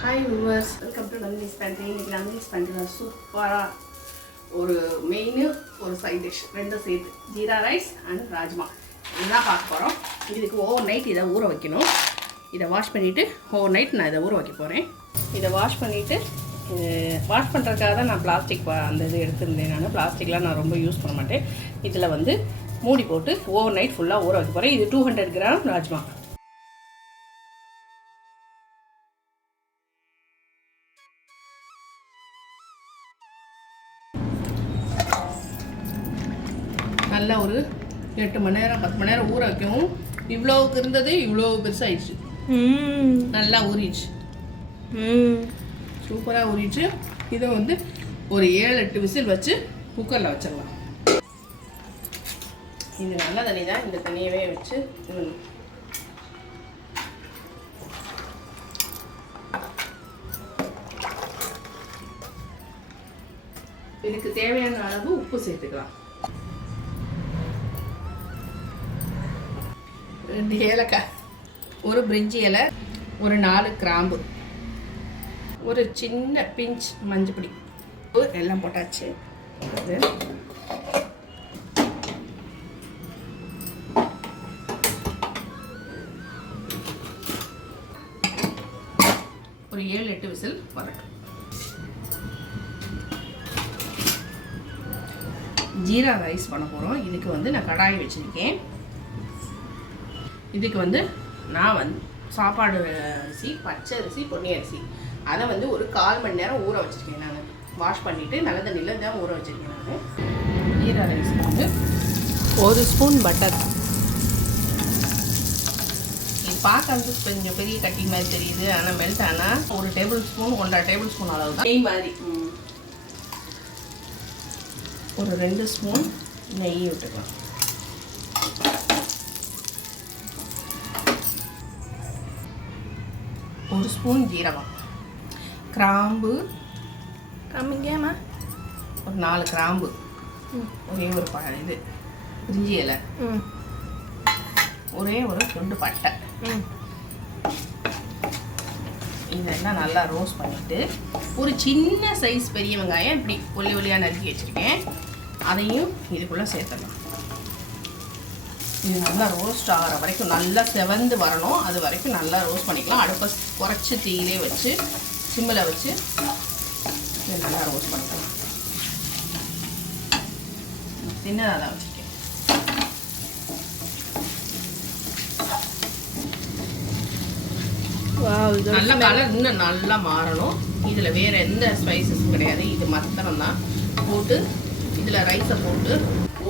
Hi viewers welcome to Nandini's pantry இன்றைக்கி நந்தினிஸ் பேண்ட்ரியில் சூப்பராக ஒரு மெயின் ஒரு சைட் டிஷ் ரெண்டும் சேர்த்து. Jeera rice and rajma. இதுதான் பார்க்க போகிறோம் இதுக்கு ஓவர் நைட் இதை ஊற வைக்கணும். இதை வாஷ் பண்ணிவிட்டு ஓவர் நைட் நான் இதை ஊற வைக்க போகிறேன் இதை வாஷ் பண்ணிவிட்டு வாஷ் பண்ணுறதுக்காக தான் நான் பிளாஸ்டிக் அந்த இது எடுத்திருந்தேன் நான். பிளாஸ்டிக்லாம் நான் ரொம்ப யூஸ் பண்ண மாட்டேன். இதில் வந்து மூடி போட்டு ஓவர் நைட் ஃபுல்லாக ஊற வைக்க போகிறேன் இது டூ ஹண்ட்ரட் கிராம் ராஜ்மா. நல்லா ஒரு எட்டு மணி நேரம் பத்து மணி நேரம் ஊற வைக்கவும். இவ்வளோவுக்கு இருந்தது இவ்வளோ பெருசாகிடுச்சு நல்லா ஊறிடுச்சு. சூப்பராக ஊறிடுச்சு. இதை வந்து ஒரு ஏழு எட்டு விசில் வச்சு குக்கரில் வச்சிடலாம். இது நல்ல தண்ணி தான் இந்த தண்ணியவே வச்சு இது இதுக்கு தேவையான அளவு உப்பு சேர்த்துக்கலாம். ரெண்டு ஏலக்காய் ஒரு பிரிஞ்சி இலை ஒரு நாலு கிராம்பு ஒரு சின்ன பிஞ்ச் மஞ்சப்பொடி. உப்பு எல்லாம் போட்டாச்சு. அது ஒரு ஏழு எட்டு விசில் வரட்டும். ஜீரா ரைஸ் பண்ண போகிறோம் இதுக்கு வந்து நான் கடாய் வச்சுருக்கேன். இதுக்கு வந்து நான் வந்து சாப்பாடு அரிசி பச்சை அரிசி பொன்னி அரிசி. அதை வந்து ஒரு கால் மணி நேரம் ஊற வச்சுருக்கேன் நான். வாஷ் பண்ணிவிட்டு நல்ல தண்ணியில் தான் ஊற வச்சுருக்கேன் நான். ஜீரா ரைஸ் வந்து ஒரு ஸ்பூன் பட்டர். இது பார்க்கறதுக்கு கொஞ்சம் பெரிய கட்டி மாதிரி தெரியுது ஆனால் மெல்ட் ஆனால் ஒரு டேபிள் ஸ்பூன் ஒன்றரை டேபிள் ஸ்பூன் அளவு நெய் மாதிரி. ஒரு ரெண்டு ஸ்பூன் நெய் விட்டுக்கலாம். ஒரு ஸ்பூன் ஜீரகம். கிராம்பு. காமிங்கம்மா ஒரு நாலு கிராம்பு. ஒரே ஒரு ப இது பிரிஞ்சி இலை. ஒரே ஒரு துண்டு பட்டை. இதெல்லாம் நல்லா ரோஸ்ட் பண்ணிவிட்டு ஒரு சின்ன சைஸ் பெரிய வெங்காயம் இப்படி ஒல்லி ஒல்லியாக நறுக்கி வச்சுருக்கேன். அதையும் இதுக்குள்ளே சேர்த்துடலாம். இது நல்லா ரோஸ்ட் ஆகிற வரைக்கும் நல்லா செவந்து வரணும். அது வரைக்கும் நல்லா ரோஸ்ட் பண்ணிக்கலாம். அடுப்பை குறைச்சி தீயிலே வச்சு சிம்மில் வச்சு நல்லா ரோஸ்ட் பண்ணிக்கலாம். சின்னதாக தான் வச்சுருக்கேன். நல்ல கலர் இன்னும் நல்லா மாறணும். இதில் வேறு எந்த ஸ்பைசஸும் கிடையாது. இது மாத்திரம் தான் போட்டு இதில் ரைஸை போட்டு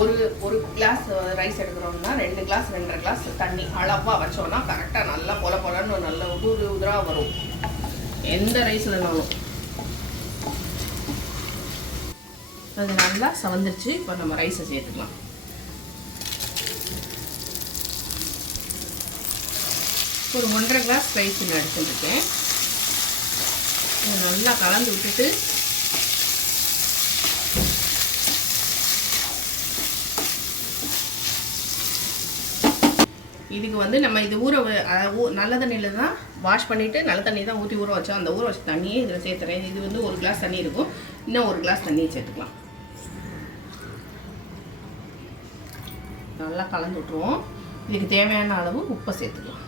ஒரு ஒரு கிளாஸ் ரைஸ் எடுக்கிறோம்னா ரெண்டு கிளாஸ் ரெண்டரை கிளாஸ் தண்ணி அளவாக வச்சோம்னா கரெக்டாக நல்லா பொல பொலன்னு நல்ல உதிரு உதிராக வரும். எந்த ரைஸ்லனாலும் அது நல்லா சவந்துருச்சு. இப்போ நம்ம ரைஸை சேர்த்துக்கலாம். ஒரு ஒன்றரை கிளாஸ் ரைஸ் நான் எடுத்துருக்கேன் நல்லா கலந்து விட்டுட்டு இதுக்கு வந்து நம்ம இது ஊற நல்ல தண்ணியில் தான் வாஷ் பண்ணிவிட்டு நல்ல தண்ணி தான் ஊற்றி ஊற வச்சோம். அந்த ஊற வச்ச தண்ணியே இதில் சேர்த்துறேன். இது வந்து ஒரு கிளாஸ் தண்ணி இருக்கும். இன்னும் ஒரு கிளாஸ் தண்ணியை சேர்த்துக்கலாம். நல்லா கலந்து விட்ருவோம் இதுக்கு தேவையான அளவு உப்பை சேர்த்துக்கலாம்.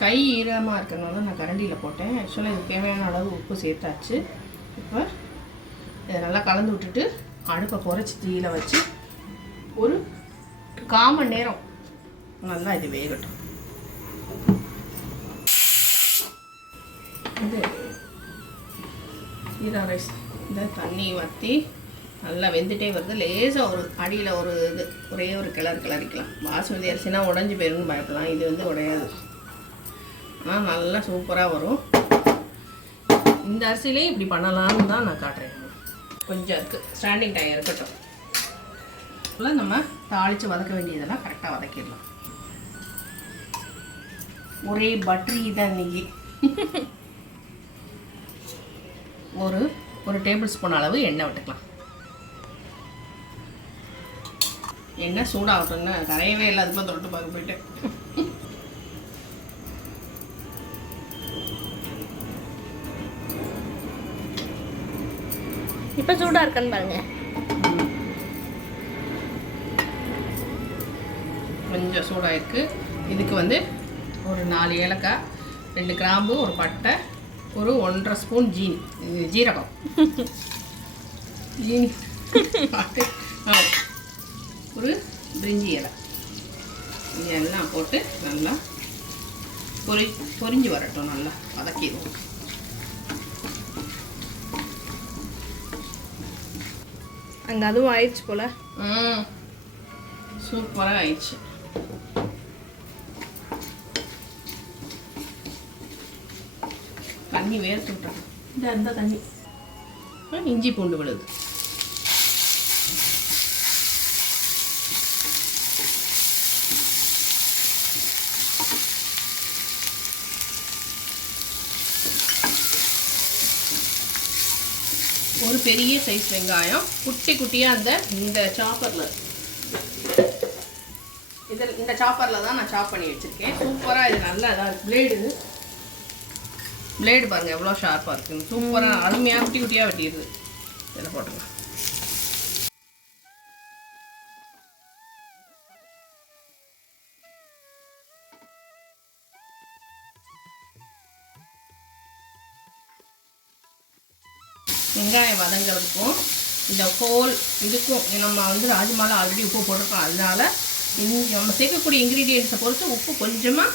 கை ஈரமாக இருக்கிறனால நான் கரண்டியில் போட்டேன். ஆக்சுவலாக இதுக்கு தேவையான அளவு உப்பு சேர்த்தாச்சு. இப்போ இதை நல்லா கலந்து விட்டுட்டு அடுப்பை குறைச்சி தீயில வச்சு ஒரு கால் மணி நேரம் நல்லா இது வேகட்டும். இது ஜீரா ரைஸ் இந்த தண்ணி வற்றி நல்லா வெந்துட்டே வருது. லேசாக ஒரு அடியில் ஒரு இது ஒரே ஒரு கிளறு கிளறிக்கலாம். பாசுமதி அரிசினா உடஞ்சி போயிருன்னு பயப்படலாம். இது வந்து உடையாது. ஆனால் நல்லா சூப்பராக வரும். இந்த அரிசிலே இப்படி பண்ணலாம்னு தான் நான் காட்டுறேன். கொஞ்சம் இருக்குது ஸ்டாண்டிங் டைம் இருக்கட்டும். இல்லை நம்ம தாளித்து வதக்க வேண்டியதெல்லாம் கரெக்டாக வதக்கிடலாம். ஒரே பட்ரி தான் இன்னைக்கு. ஒரு ஒரு டேபிள் ஸ்பூன் அளவு எண்ணெய் விட்டுக்கலாம். எண்ணெய் சூடாகட்டும்னு கரையவே இல்லை அதுமாதிரி தொட்டு பார்க்க போயிட்டு. இப்போ சூடாக இருக்கான்னு பாருங்க. கொஞ்சம் சூடாயிருக்கு. இதுக்கு வந்து ஒரு நாலு ஏலக்காய் ரெண்டு கிராம்பு ஒரு பட்டை ஒரு ஒன்றரை ஸ்பூன் ஜீனி. ஜீரகம். ஜீனி. ஒரு பிரிஞ்சி இலை. இதெல்லாம் போட்டு நல்லா பொரி பொரிஞ்சு வரட்டும் நல்லா வதக்கிடுவோம். அங்கே அதுவும் ஆயிடுச்சு போல. ம். சூப்பராக ஆயிடுச்சு. தண்ணி வேர்த்து விட்டது இந்த அந்த தண்ணி. இஞ்சி பூண்டு விழுது. ஒரு பெரிய சைஸ் வெங்காயம். குட்டி குட்டியாக அந்த இந்த சாப்பரில் இதில் இந்த சாப்பரில் தான் நான் சாப் பண்ணி வச்சுருக்கேன். சூப்பராக இது நல்லா இதாக பிளேடு பிளேடு பாருங்கள் எவ்வளோ ஷார்ப்பாக இருக்குது சூப்பராக அருமையாக குட்டி குட்டியாக வெட்டிடுது. இதில் போட்டுக்கலாம். வெங்காயம் வதங்கிறதுக்கும் இந்த ஹோல் இதுக்கும் நம்ம வந்து ராஜ்மாவில் ஆல்ரெடி உப்பு போட்டிருக்கோம். அதனால் நம்ம சேர்க்கக்கூடிய இன்க்ரீடியன்ஸை பொறுத்து உப்பு கொஞ்சமாக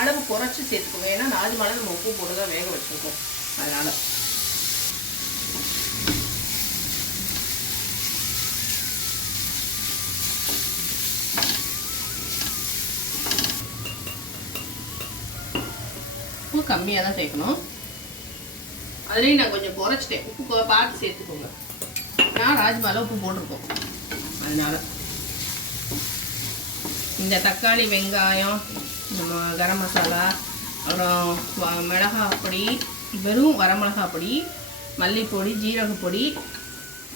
அளவு குறைச்சி சேர்த்துக்கோங்க. ஏன்னா ராஜ்மாவில் நம்ம உப்பு போட்டு தான் வேக வச்சுருக்கோம். அதனால். உப்பு கம்மியாக தான் சேர்க்கணும். அதுலேயும் நான் கொஞ்சம் குறைச்சிட்டேன். உப்பு பார்த்து சேர்த்துக்கோங்க. நான் ராஜ்மாவில் உப்பு போட்டிருக்கோம். அதனால். இந்த தக்காளி வெங்காயம் நம்ம கரம் மசாலா அப்புறம் வ- மிளகாய் பொடி வெறும் வரமிளகாய் பொடி மல்லிப்பொடி ஜீரகப்பொடி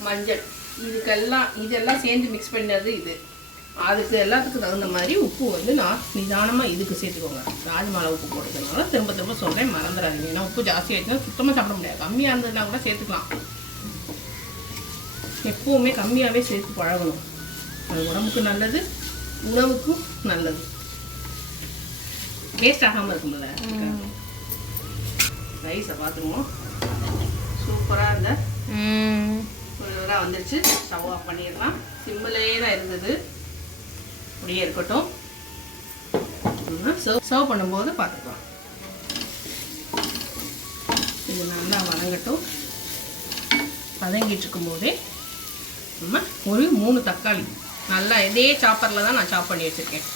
மஞ்சள். இதுக்கெல்லாம் இதெல்லாம் சேர்ந்து மிக்ஸ் பண்ணது இது. அதுக்கு எல்லாத்துக்கும் தகுந்த மாதிரி உப்பு வந்து நான் நிதானமாக இதுக்கு சேர்த்துக்கோங்க. ராஜ்மாலை உப்பு போட்டுக்கிறதுனால திரும்ப திரும்ப சொல்கிறேன் மறந்துடாதீங்க. ஏன்னா உப்பு ஜாஸ்தி ஆயிடுச்சுன்னா சுத்தமாக சாப்பிட முடியாது. கம்மியாக இருந்ததுன்னா கூட சேர்த்துக்கலாம். எப்போவுமே கம்மியாகவே சேர்த்து பழகணும். அது உடம்புக்கு நல்லது உணவுக்கும் நல்லது. வேஸ்ட் ஆகாமல் இருக்கும்ல ரைஸை பார்த்துக்குவோம் சூப்பராக இருந்த. ஒரு வந்துருச்சு. ஸ்டவ் ஆஃப் பண்ணிடலாம். சிம்மிலேயே தான் இருந்தது. அப்படியே இருக்கட்டும். சர்வ் சர்வ் பண்ணும்போது பார்த்துக்கலாம். இது நல்லா வதங்கட்டும். வதங்கிட்டு இருக்கும்போதே நம்ம ஒரு மூணு தக்காளி. நல்லா இதே சாப்பரில் தான் நான் சாப் பண்ணி வச்சுருக்கேன்.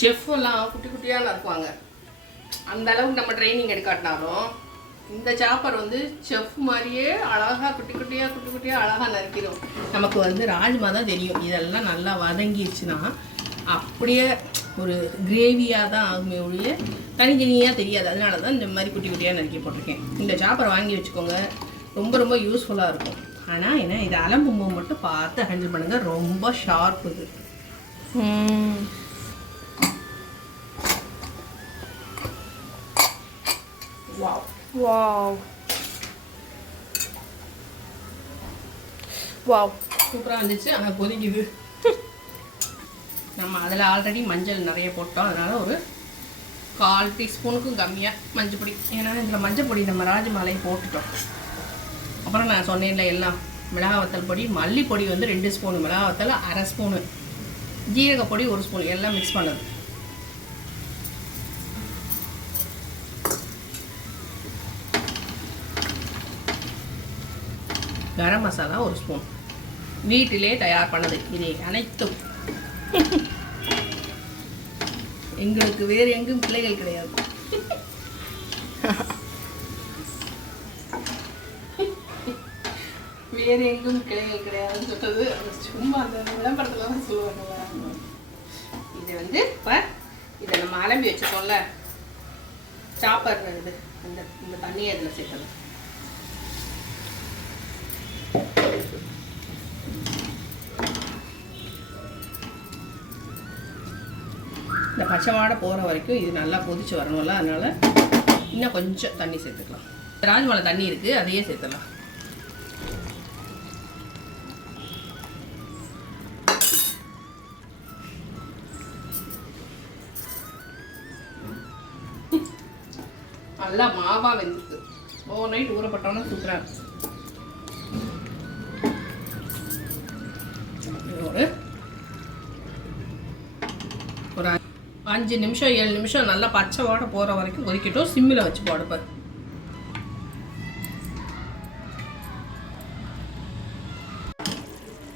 செஃப்லாம் குட்டி குட்டியாக நறுக்குவாங்க அந்த அளவுக்கு நம்ம ட்ரைனிங் எடுக்காட்டினாலும் இந்த சாப்பர் வந்து செஃப் மாதிரியே அழகாக குட்டி குட்டியாக குட்டி குட்டியாக அழகாக நறுக்கிடும். நமக்கு வந்து ராஜ்மா தான் தெரியும். இதெல்லாம் நல்லா வதங்கிடுச்சுன்னா அப்படியே ஒரு கிரேவியாக தான் ஆகுமே ஒழிய தனித்தனியாக தெரியாது. அதனால தான் இந்த மாதிரி குட்டி குட்டியாக நறுக்கி போட்டிருக்கேன். இந்த சாப்பரை வாங்கி வச்சுக்கோங்க. ரொம்ப ரொம்ப யூஸ்ஃபுல்லாக இருக்கும். ஆனால் என்ன இதை அலம்பும்போது மட்டும் பார்த்து ஹேண்டில் பண்ணுங்கள் ரொம்ப ஷார்ப் இது. ம் வாவ் வாவ் வாவ் சூப்பராக இருந்துச்சு. ஆனால் கொதிக்குது. நம்ம அதில் ஆல்ரெடி மஞ்சள் நிறைய போட்டோம். அதனால் ஒரு கால் டீஸ்பூனுக்கும் கம்மியாக மஞ்சள் பொடி. ஏன்னா இதில் மஞ்சள் பொடி நம்ம ராஜமாலையும் போட்டுட்டோம். அப்புறம் நான் சொன்னேன்ல எல்லாம் மிளகா வத்தல் பொடி மல்லிப்பொடி வந்து ரெண்டு ஸ்பூனு மிளகா வத்தல் அரை ஸ்பூனு ஜீரக பொடி ஒரு ஸ்பூன் எல்லாம் மிக்ஸ் பண்ணது. கரம் மசாலா ஒரு ஸ்பூன். வீட்டிலே தயார் பண்ணது. இது அனைத்தும். எங்களுக்கு வேறு எங்கும் பிள்ளைகள் கிடையாது. வேறு எங்கும் கிளைகள் கிடையாதுன்னு சொல்றது சும்மா அந்த விளம்பரத்துல தான் இது வந்து இப்போ இதை நம்ம அலம்பி வச்சுக்கோம்ல. சாப்பர் இது இந்த இந்த தண்ணியை இதில் சேர்க்கணும் இந்த போகிற வரைக்கும் இது நல்லா கொதிச்சு வரணும்ல அதனால இன்னும் கொஞ்சம் தண்ணி சேர்த்துக்கலாம். ராஜ்மலை தண்ணி இருக்குது அதையே சேர்த்துக்கலாம் நல்லா மாவா வெந்திருக்கு. ஓவர் நைட் ஊறப்பட்டோன்னா சூப்பராக இருக்கும் ஒரு ஒரு அஞ்சு நிமிஷம் ஏழு நிமிஷம் நல்லா பச்சை வாட போகிற வரைக்கும் கொதிக்கட்டும். சிம்மில் வச்சு போடுப்பேன்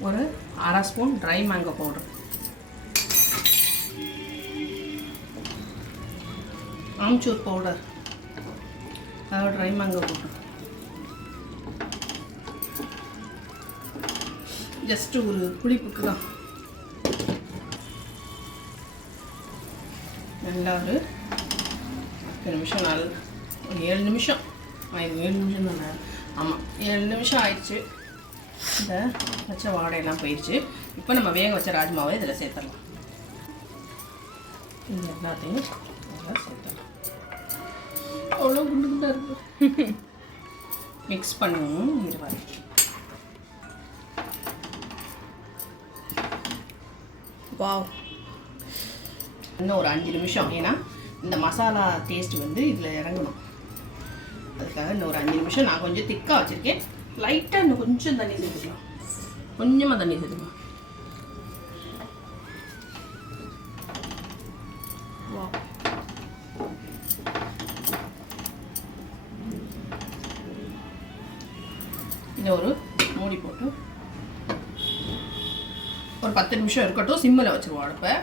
ஒரு அரை spoon dry mango powder amchur powder அதாவது ட்ரை மேங்கோ பவுடர் ஜஸ்ட் ஒரு புளிப்புக்கு தான். நல்லா ஒரு பத்து நிமிஷம் நாள் ஒரு ஏழு நிமிஷம். இது ஏழு நிமிஷம் தானே? ஆமாம் ஏழு நிமிஷம் ஆயிடுச்சு. இந்த வச்ச வாடையெல்லாம் போயிடுச்சு இப்போ நம்ம வேக வச்ச ராஜ்மாவை இதில் சேர்த்துடலாம். இது எல்லாத்தையும் நல்லா சேர்த்துடலாம். அவ்வளோ குண்டு குண்டாக இருக்கு. மிக்ஸ் பண்ணுவோம் இருவாரு வாவ். இன்னும் ஒரு அஞ்சு நிமிஷம். ஏன்னா இந்த மசாலா டேஸ்ட் வந்து இதில் இறங்கணும். அதுக்காக இன்னும் ஒரு அஞ்சு நிமிஷம். நான் கொஞ்சம் திக்காக வச்சுருக்கேன். லைட்டாக இன்னும் கொஞ்சம் தண்ணி சேர்த்துக்கலாம். கொஞ்சமாக தண்ணி சேர்த்துக்கலாம். இதை ஒரு மூடி போட்டு ஒரு பத்து நிமிஷம் இருக்கட்டும். சிம்மில் வச்சுருவோம் அடுப்பை.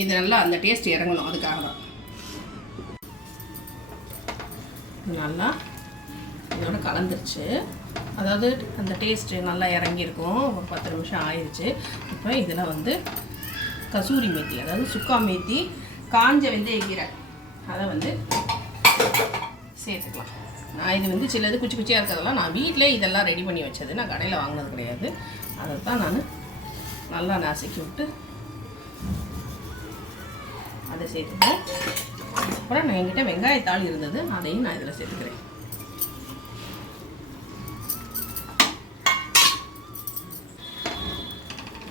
இது நல்லா அந்த டேஸ்ட் இறங்கணும் அதுக்காக தான். நல்லா இதோட கலந்துருச்சு. அதாவது அந்த டேஸ்ட்டு நல்லா இறங்கியிருக்கும். ஒரு பத்து நிமிஷம் ஆயிடுச்சு இப்போ இதில் வந்து கசூரி மேத்தி அதாவது சுக்கா மேத்தி காஞ்ச வெந்தய கீரை. அதை வந்து சேர்த்துக்கலாம். நான் இது வந்து சிலது குச்சி குச்சியாக இருக்கிறதெல்லாம் நான் வீட்டிலே இதெல்லாம் ரெடி பண்ணி வச்சது. நான் கடையில் வாங்கினது கிடையாது. அதை தான் நான் நல்லா நசுக்கி விட்டு அதை சேர்த்துக்கிறேன் அப்புறம் நான் என்கிட்ட வெங்காயத்தாள் இருந்தது அதையும் நான் இதில் சேர்த்துக்கிறேன்.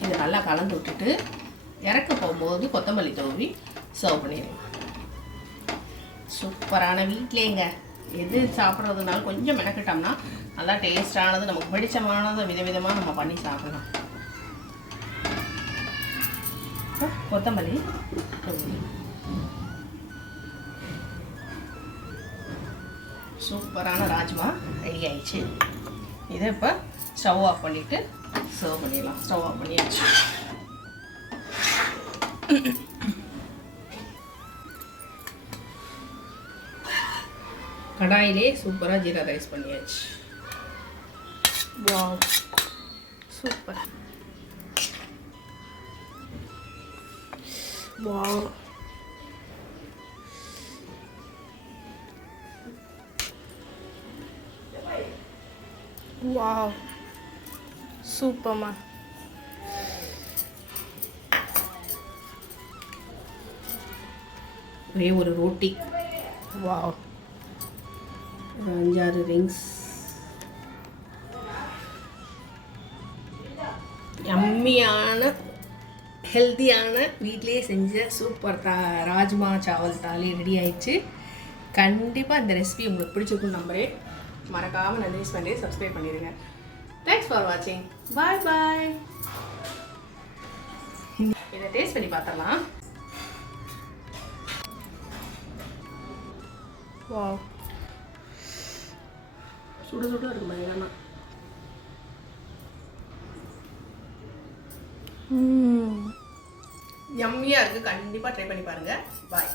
இது நல்லா கலந்து விட்டுட்டு இறக்க போகும்போது கொத்தமல்லி தூவி சர்வ் பண்ணிடுவேன் சூப்பரான வீட்லேங்க. எது சாப்பிட்றதுனால கொஞ்சம் மெனக்கிட்டோம்னா நல்லா டேஸ்டானது நமக்கு பிடிச்சமானதை விதவிதமாக நம்ம பண்ணி சாப்பிடலாம். கொத்தமல்லி சூப்பரான ராஜ்மா ரெடி ஆயிடுச்சு. இதை இப்போ ஸ்டவ் ஆஃப் பண்ணிவிட்டு சர்வ் பண்ணிடலாம். ஸ்டவ் ஆஃப் பண்ணியாச்சு. கடாயிலே சூப்பராக ஜீரா ரைஸ் பண்ணியாச்சு. வாவ் சூப்பர் வாவ் வாவ் சூப்பர்மா ஒரே ஒரு ரோட்டி. வாவ் ஒரு அஞ்சாறு ரிங்ஸ் யம்மியான ஹெல்த்தியான வீட்டிலேயே செஞ்ச சூப்பர் தா ராஜ்மா சாவல் தாலி ரெடி ஆயிடுச்சு. கண்டிப்பாக இந்த ரெசிபி உங்களுக்கு பிடிச்சிருக்குன்னு நம்புறேன். மறக்காமல் நன்றி பண்ணி சப்ஸ்கிரைப் பண்ணிடுங்க தேங்க்ஸ் ஃபார் வாட்சிங் பாய் பாய் இதை டேஸ்ட் பண்ணி பார்த்துடலாம். வாவ் சுட சுட இருக்கு பயங்கரமாக யம்மியாக இருக்குது கண்டிப்பாக ட்ரை பண்ணி பாருங்கள் பாய்